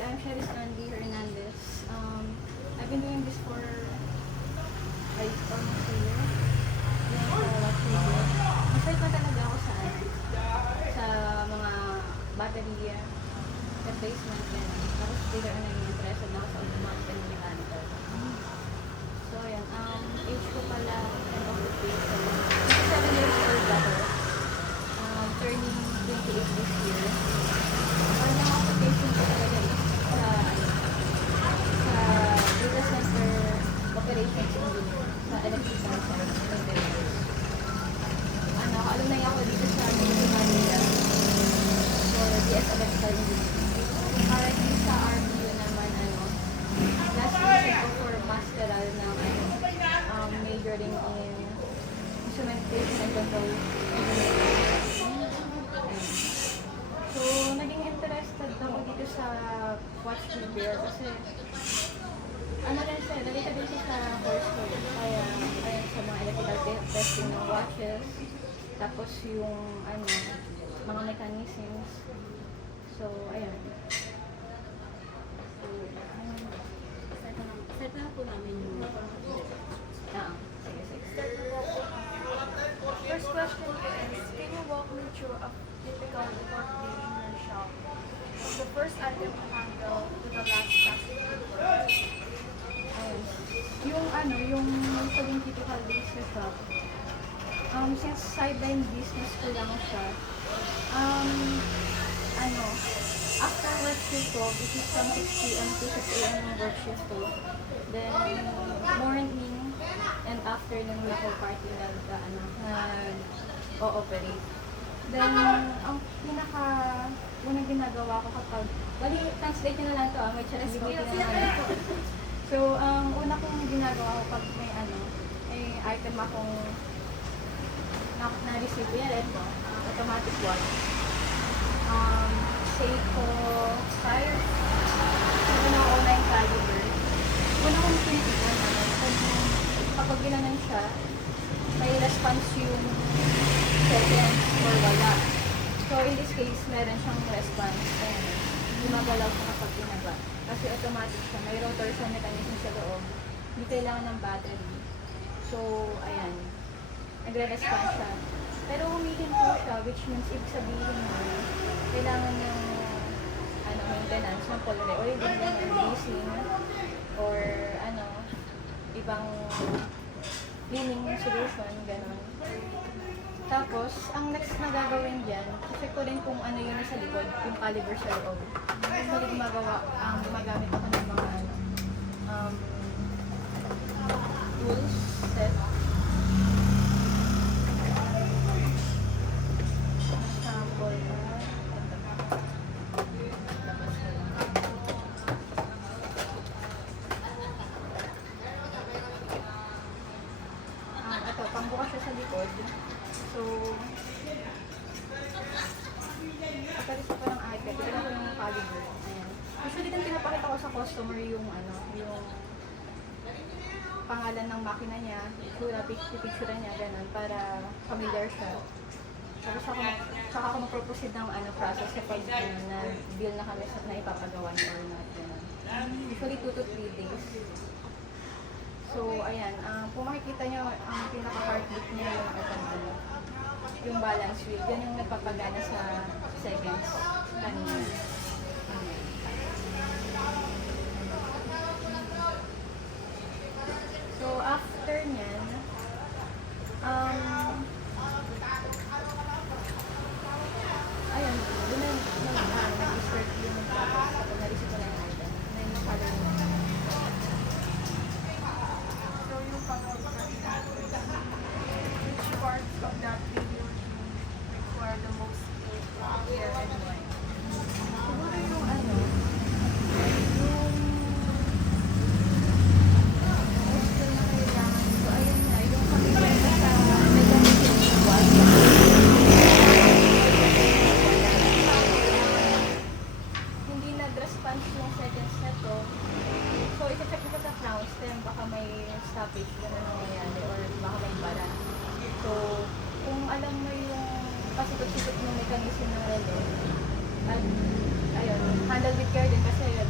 I'm Cheris Andy Hernandez. I've been doing this for almost a year. Then last year, masaya na talaga ako sa mga battery replacement and tapos later on naging interested ako sa automatic and mechanical. So ayan, age ko pala and occupation. 7 years old ako. Turning 28 this year. Parang ang occupation ko talaga is sa data center operations engineer sa electrical side. Alumni ako dito sa Manila for DS Electrical Engineering. Currently sa RBU naman, last year ako for masteral ng majoring in instrumentation and control engineering. So, naging interested ako dito sa watch repair kasi rin siya, nalita din siya sa course ko. Kaya, ayun, sa mga electrical testing ng watches, tapos yung, mga mechanisms. So, ayun. Start na po namin yung Sige. First question is, can you walk me through a typical work day in your shop? From the first item to handle to the last task. Ayun. Yung sabing typical days sa shop, since sideline business ko lang siya, after work shift ko, which is from 6 p.m. to 6 a.m. yung work shift ko, then morning and afternoon yung whole party nag-o-operate. Then, ang unang ginagawa ko kapag, translate nyo na lang to, may charis ko lang. So, una kong ginagawa ko pag may item akong na-receive yan, ito, automatic watch. Seiko Style, ito na online caliber. Una kong pinitigan kapag ginanan siya, may response yung seconds or wala. So, in this case, meron siyang response and gumagalaw siya kapag ginaba. Kasi automatic siya, may rotation mechanism sa loob. Hindi kailangan ng battery. So, ayan, nagre-response siya. Pero humihinto siya, which means ibig sabihin mo, kailangan ng maintenance ng polare oil, greasing, or ibang cleaning solution, gano'n. Tapos, ang next na gagawin dyan, check ko rin kung ano yun sa likod, yung caliber sa loob. Tapos gumagamit ako ng mga tools, set. Sample ito, pangbukas siya sa likod. So, kapag isa pa ng iPad, ito na ko yung caliber. Ayan. Usually, din pinapakita ko sa customer yung pangalan ng makina niya, picture niya, ganun, para familiar siya. Tapos saka ako mag-proceed ng process kapag na-deal na kami na ipapagawa niya or not, ganun. Usually 2 to 3 days. So, ayan, kung makikita nyo, ang pinaka-heartbeat niya yung balance wheel. Yan yung nagpapagana sa seconds kanina. So, after nyan, ayun, doon nag-start yung process kapag narisip ko na yung item. Then, nakala yung Which parts of that video require the most care and why? siguro yung gusto na kailangan ko, ayun nga, yung familiar na sa mechanism ng watch. Hindi nag-response yung seconds na to. So, iti-check ko sa crown stem, baka may stoppage na nangyayari or baka may bara. So, kung alam mo yung pasikot-sikot ng mechanism ng relo, at ayun, handle with care din kasi yun,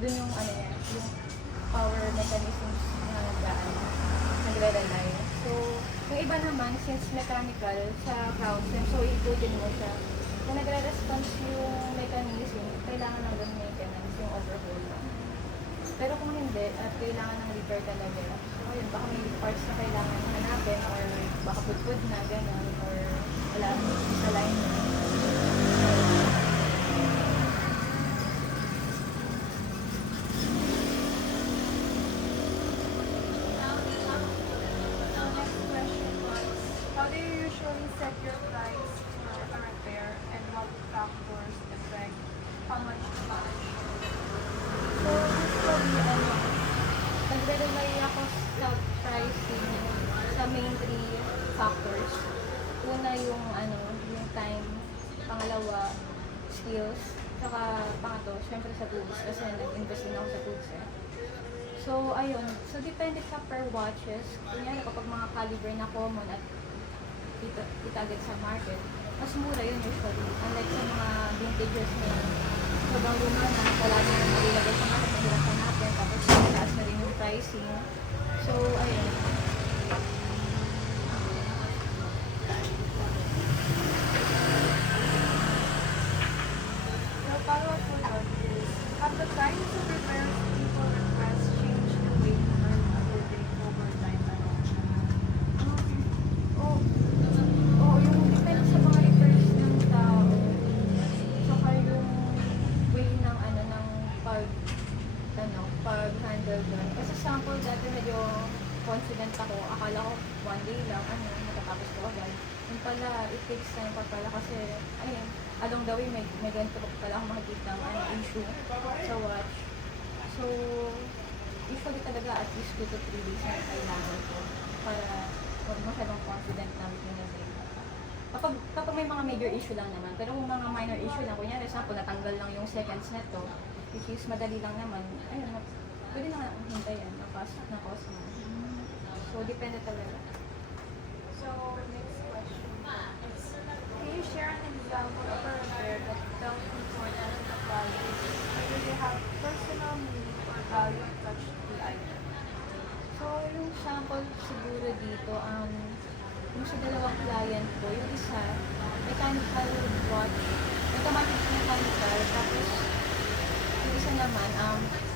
dun yung ano yan, yung power mechanisms na nagre-rely. So, yung iba naman, since mechanical sa Krausen, so ikutin mo siya. Kung nagre-response yung mechanism, kailangan lang dun maintenance, yung overhaul. Pero kung hindi, at kailangan ng repair talaga, so ayun, baka may parts na kailangan hanapin, or baka pudpud na, gano'n, or wala, misalign na. Next question was, how do you usually set your price for a repair and what factors affect how much to charge? So, usually, nagre-rely ako sa pricing sa main three factors. Una yung yung time, pangalawa, skills, saka pangatlo, syempre sa tools kasi nag-invest din ako sa tools eh. So, ayun. So, depende sa per watches. Kunyari, kapag mga caliber na common at itarget sa market, mas mura yun usually. Unlike sa mga vintages na sobrang luma na, wala na nalilagay sa market, mahirap hanapin, tapos mataas na rin yung pricing. So, ayun. The follow-up for that is, have the kinds of repairs people request changed the way you earn a living over time at all? Yung depende sa mga repairs ng tao, saka yung way ng ng pag-handle doon. Kasi sample dati medyo confident ako, akala ko one day lang, matatapos ko agad. Yung pala, it takes time pa pala kasi, ayun, along the way, may ganito pa pala ako makikita ng issue sa watch. So, usually talaga at least 2 to 3 days na kailangan ko para huwag masyadong confident na pinagay. Kapag may mga major issue lang naman, pero kung mga minor issue lang, kunyari, example, natanggal lang yung seconds neto, which is madali lang naman, ayun, pwede na hintayin na cost mo. So, depende talaga. So, next question is, can you share an example of a repair that felt important to the client, or do you have personal meaning or value attached to the item? So, yung sample siguro dito, yung sa dalawang client ko, yung isa, mechanical watch, automatic mechanical, tapos yung isa naman,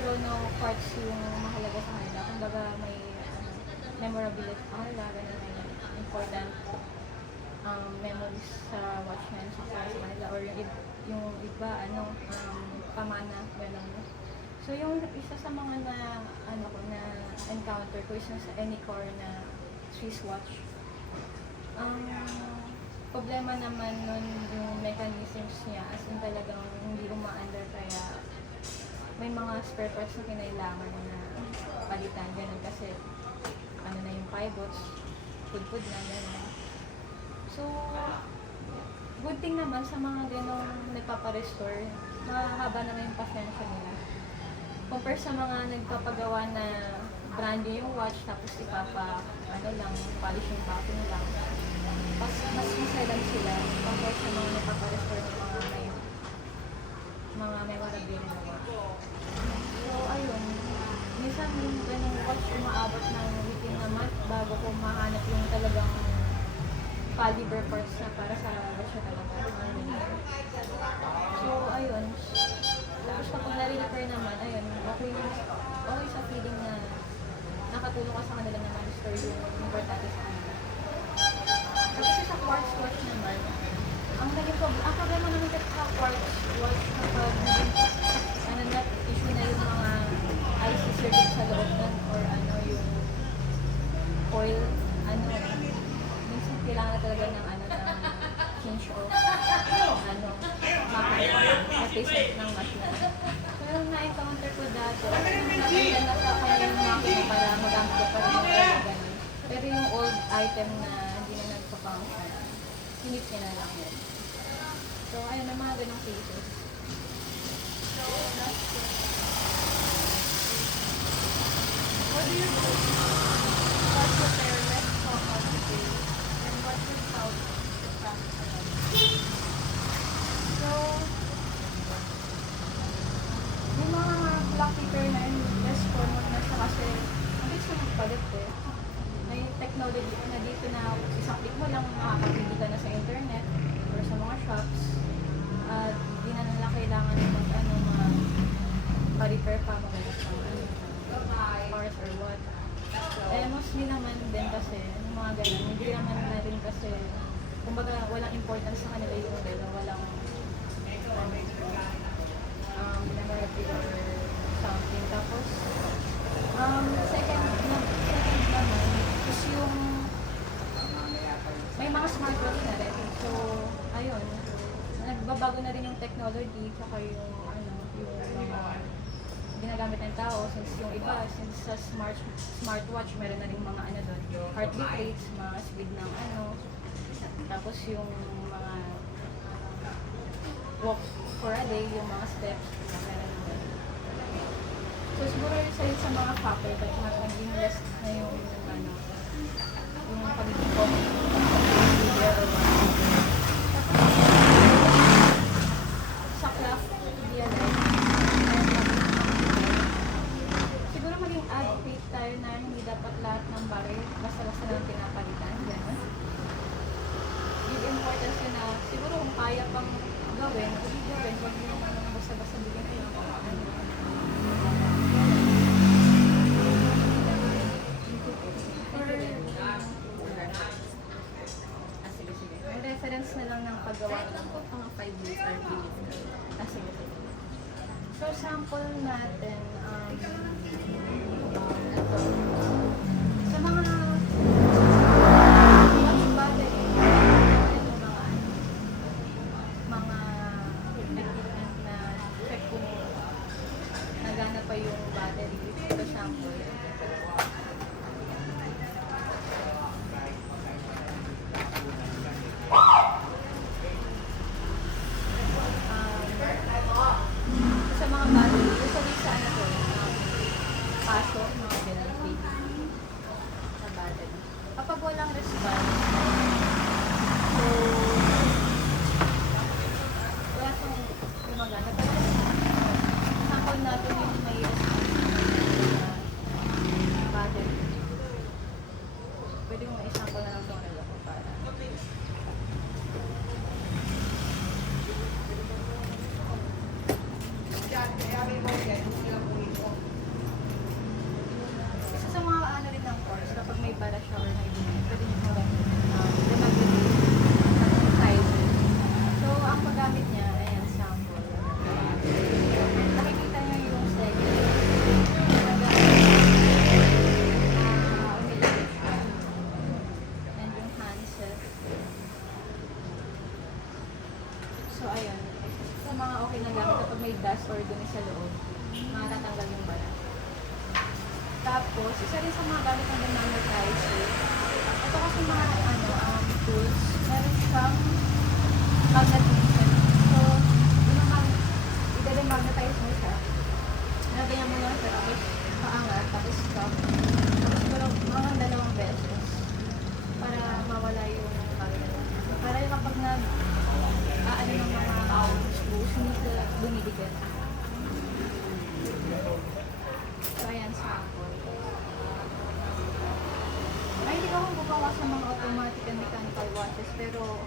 chrono parts yung mahalaga sa kanila. Kumbaga may memorability sa kanila, ganun may important memories sa watch na yun sa kanila, or yung iba, pamana, ganun. So, yung isa sa mga na encounter ko is yung sa Anycore na Swiss watch. Problema naman nun yung mechanisms niya, as in talagang hindi umaandar, kaya may mga spare parts na kinailangan na palitan, ganun, kasi na yung pivots, pudpud na, ganun. So, good thing naman sa mga ganong nagpaparestore, mahaba naman yung pasensya nila. Compare sa mga nagpapagawa na brand new yung watch, tapos polish yung backing lang. Mas maselan sila compare sa mga nagpaparestore ng mga memorabilia na watch. So, ayun. Minsan yung ganong watch umaabot ng within a month bago ko mahanap yung talagang caliber parts na para sa watch na talaga. So, ayun. Tapos kapag nare-repair naman, ayun, okay sa feeling na nakatulong ka sa kanila na ma-restore yung importante sa kanila. Tapos sa quartz watch naman, ang problema naman sa quartz watch kapag issue na yung mga IC circuit sa loob nun, or yung coil, minsan kailangan na talaga ng change of replacement ng machine. So, yung na-encounter ko dati, nakailan na sa kanya yung makina para magamit ko pa rin yung ganun. Pero yung old item na hindi na nagpa-function, sinip niya na lang yun. So, ayun, may mga ganong cases. So, last question. What do you do? What repair less common today, and what will help the practice? So, may mga black cheaper na yun, less formal na siya kasi mabilis na magpalit eh. May technology na dito na isang click mo lang makakapili ka na sa internet or sa mga shops. At di na nila kailangan ng pa-repair pa magalit ng hours or what. Eh, mostly naman din kasi, yung mga ganun, hindi naman na rin kasi, kumbaga walang importance sa kanila yung modelo, walang memory or something. Tapos, second naman is yung may mga smartwatch na rin. So, ayun, nagbabago na rin yung technology, tsaka yung ginagamit ng tao since yung iba, since sa smartwatch meron na rin mga doon, heartbeat rates, mga speed ng tapos yung mga walk for a day, yung mga steps, meron na din. So siguro sa mga factor that naging less na yung yung pagiging common or sa craft DLS, siguro maging advocate tayo na hindi dapat lahat ng bagay basta-basta lang pinapalitan. Gano'n. Yung importance yun na siguro kung kaya pang gawin, huwag yung basta-basta bigyan kayo ng sige. May reference na lang ng paggawa ng mga 5 minutes or 3 minutes. Sige. So, sample natin, sa mga battery, mga equipment na check kung nagana pa yung battery. Ito sample. Sa mga battery, usually sa paso, mga ganun, na battery. Kapag walang response, so, wala siyang gumagana. Pero, sample natin yung may response na battery. Pwede mong i-sample na lang itong nila ko para. Isa sa mga rin ng course, kapag may para shower na ibigay, pwede nyo mag-demagnet size. So, ang paggamit niya, ayan, sample. Nakikita nyo yung segment. Umiligit siya. And yung handset. So, ayun. Sa mga okay na gamit, kapag may dust or dumi sa loob, matatanggal yung bara. Tapos, isa rin sa mga gamit ng demagnetizer. Ito kasi mga tools, meron siyang magnetism. So, i-demagnetize mo siya. Nabigyan mo lang siya, tapos paangat, tapos stop. Tapos mga 2 beses para mawala yung magnet. Para yung kapag nag-aano ng mga screws, hindi sila dumidikit. So, ayan, sample. Ay, hindi ko akong gumawa sa mga automatic and mechanical watches, pero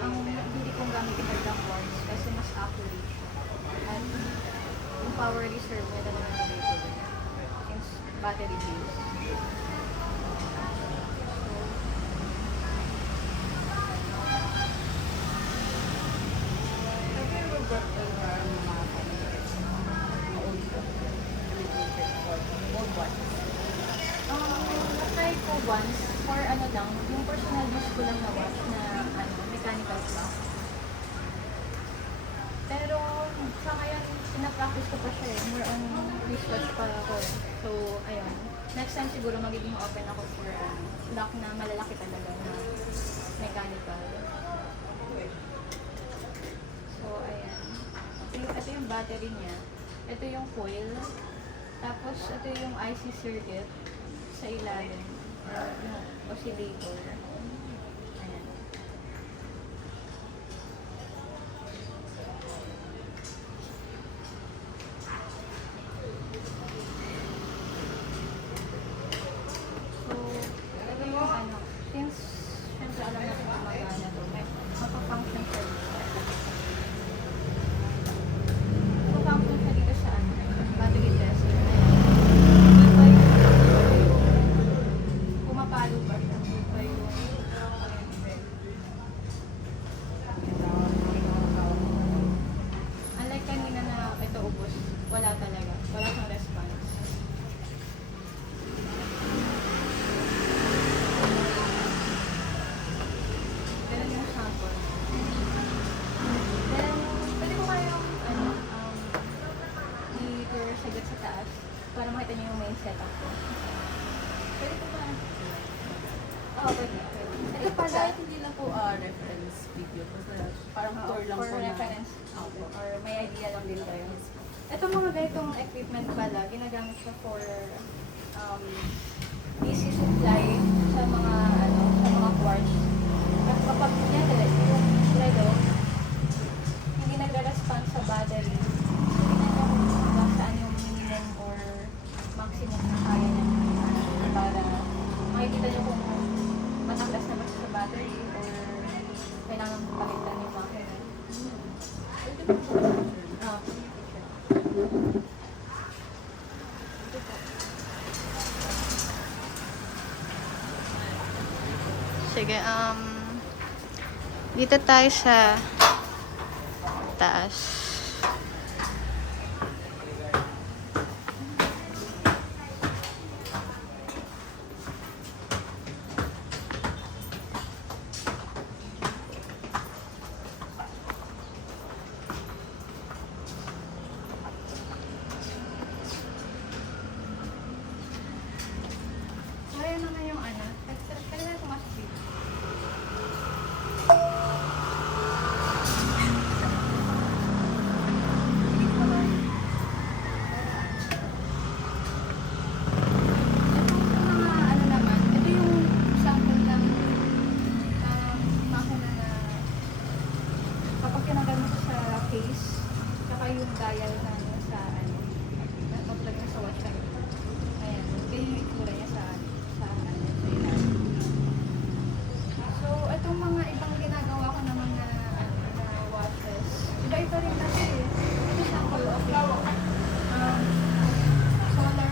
ang hindi kong gamitin ay lang quartz kasi mas accurate siya. At yung power reserve niya talaga nilagay since battery based. Na-try ko once for lang, yung personal use ko lang na watch na mechanical clock. Pero sa ngayon, pinapractice ko pa siya more on wristwatch pa ako. So, ayun. Next time siguro magiging open ako for clock na malalaki talaga na mechanical. So, ayan. Ito yung battery niya. Ito yung coil. Tapos, ito yung IC circuit sa ilalim. Yung oscillator. Ayan. yun. Basta parang tour lang For po na. reference, Opo. or may idea lang din kayo. Itong mga ganitong equipment pala, ginagamit siya for easy supply sa mga sa mga quartz. At kapag yung relo, hindi nagre-respond sa battery, hindi na kung saan yung minimum or maximum na kaya niya para makikita niyo kung matagas na ba siya sa battery or kailangan palitan yung makina. Ah, sige, dito tayo sa taas. So, ayan naman yung kailangan pumasok dito. Ito yung mga naman, ito yung sample ng makina na kapag kinanggal mo siya sa case, saka yung dial na sa matulad na sa watch time. Ayan, ganyan yung itsura niya sa ilalim. So, itong mga ibang ginagawa ko naman na watches, iba-iba rin kasi. Ito sample of solar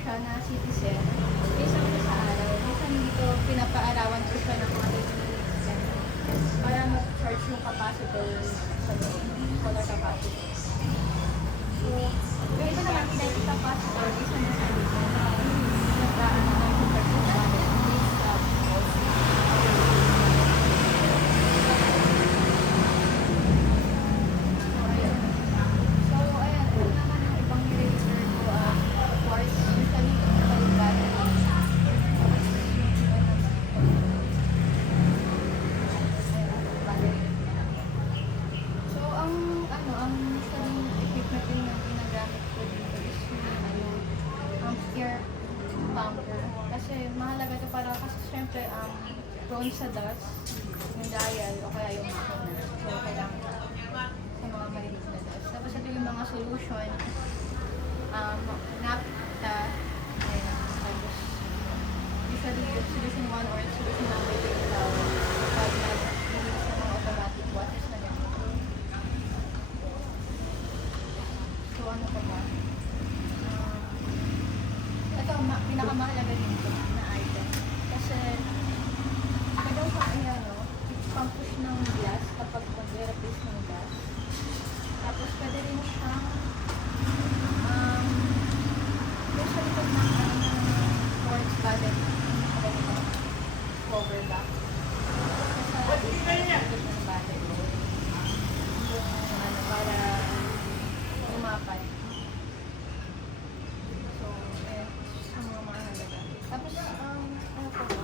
siya na Citizen. Minsan ko sa araw. Minsan dito pinapaarawan ko siya ng mga electronics para mag-charge yung capacitor sa loob. Solar capacitor. So, yung iba naman pinag capacitor, isa na sa dito. Nagdaan na yung charge sa So, ayan. Ito naman yung ibang eraser ko. Quartz. Usually, kapag battery. So, ang usually equipment din na ginagamit ko dito is yung air pumper. Kasi mahalaga ito para kasi syempre prone sa dust, yung dial o kaya yung makina. So, kailangan sa mga maliliit na dust. Tapos ito yung mga solution, napta, ayan, tapos usually yung solution 1 or solution number 2 yung tawag kapag nag-release sa mga automatic watches na ganito. So, ano pa ba? Ito, pinakamahalaga dito na item. Kasi, kagaw sa kanya, pang-push ng glass kapag mag-replace ng glass. Tapos, pwede rin siyang yung sa likod ng quartz battery. Ganito. Cover back. Kasi, sa likod ng battery. Yung, para umapat. So, sa mga mahalaga. Tapos, ano pa ba?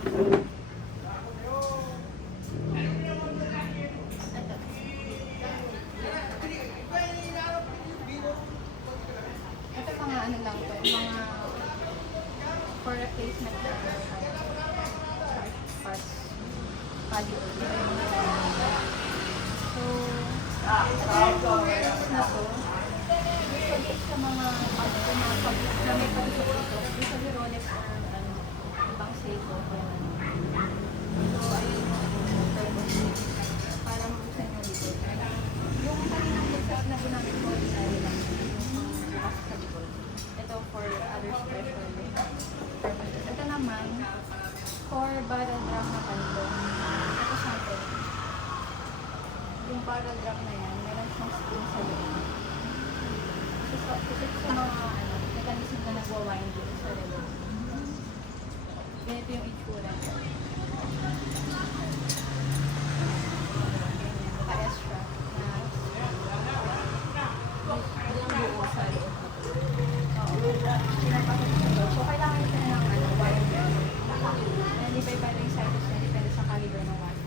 Ito mga ano lang to, mga for replacement na parts. Value. So, ito na to. Usually sa mga na may pagkakot dito, usually Rolex or ibang Seiko. So, ayun yung purpose para mabuksan yung likod. Yung kaninang buksan na ginamit ko sa ilang bukas sa likod. Ito for other special purposes. Ito naman, for barrel drum na kanto. Ito sample. Yung barrel drum na yan, meron siyang spring sa loob. Kasi sa mga mechanism na nagwa-wind dito sa relo. Ganito yung itsura niya. Parehas siya na walang buo sa loob. Pinapasok sa loob. So, kailangan siya ng wire. And iba-iba rin yung sizes niya, depende sa caliber ng watch.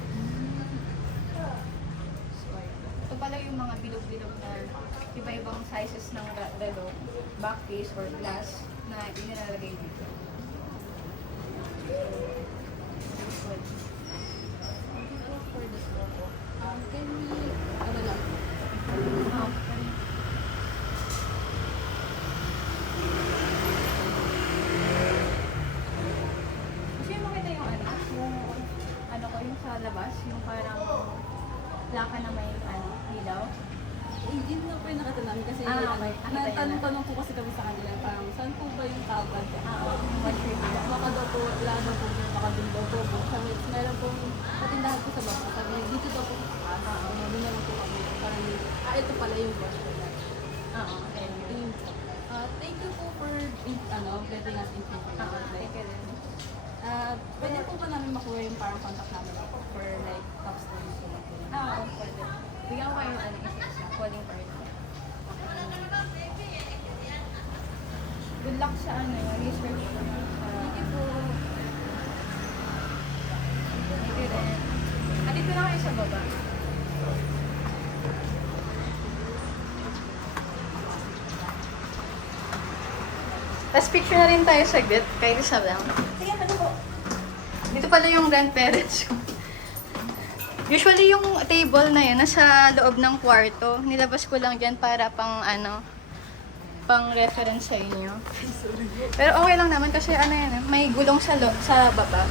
yung mga bilog-bilog na iba-ibang sizes ng relo, back case or glass na inilalagay dito. This one. For this photo, can we, ano lang, Gusto yung makita yung yung sa labas, yung parang plaka na may ilaw. yun na po yung nakita namin kasi Okay. tanong ko kasi kami sa kanila parang saan po ba yung tabad? What's your name? Baka daw po, wala daw po, baka dun daw po. Sabi, meron pong patindahan po sa baba. Sabi, dito daw po sa taas. Doon na lang po kami. Parang, ito pala yung question. Okay. Yun po. Thank you po for letting us information. Thank you din. Pwede po ba namin makuha yung parang contact namin for like top stories po? Pwede. Bigyan ko kayo ng isa-isa, calling card. Good luck sa research ko. Thank you po. Thank you din. Dito na kayo sa baba. Tapos picture na rin tayo saglit kay Isabel. Sige, ano po? Dito pala yung grandparents ko. Usually yung table na yun, nasa loob ng kwarto. Nilabas ko lang dyan para pang reference sa inyo. Pero okay lang naman kasi may gulong sa baba.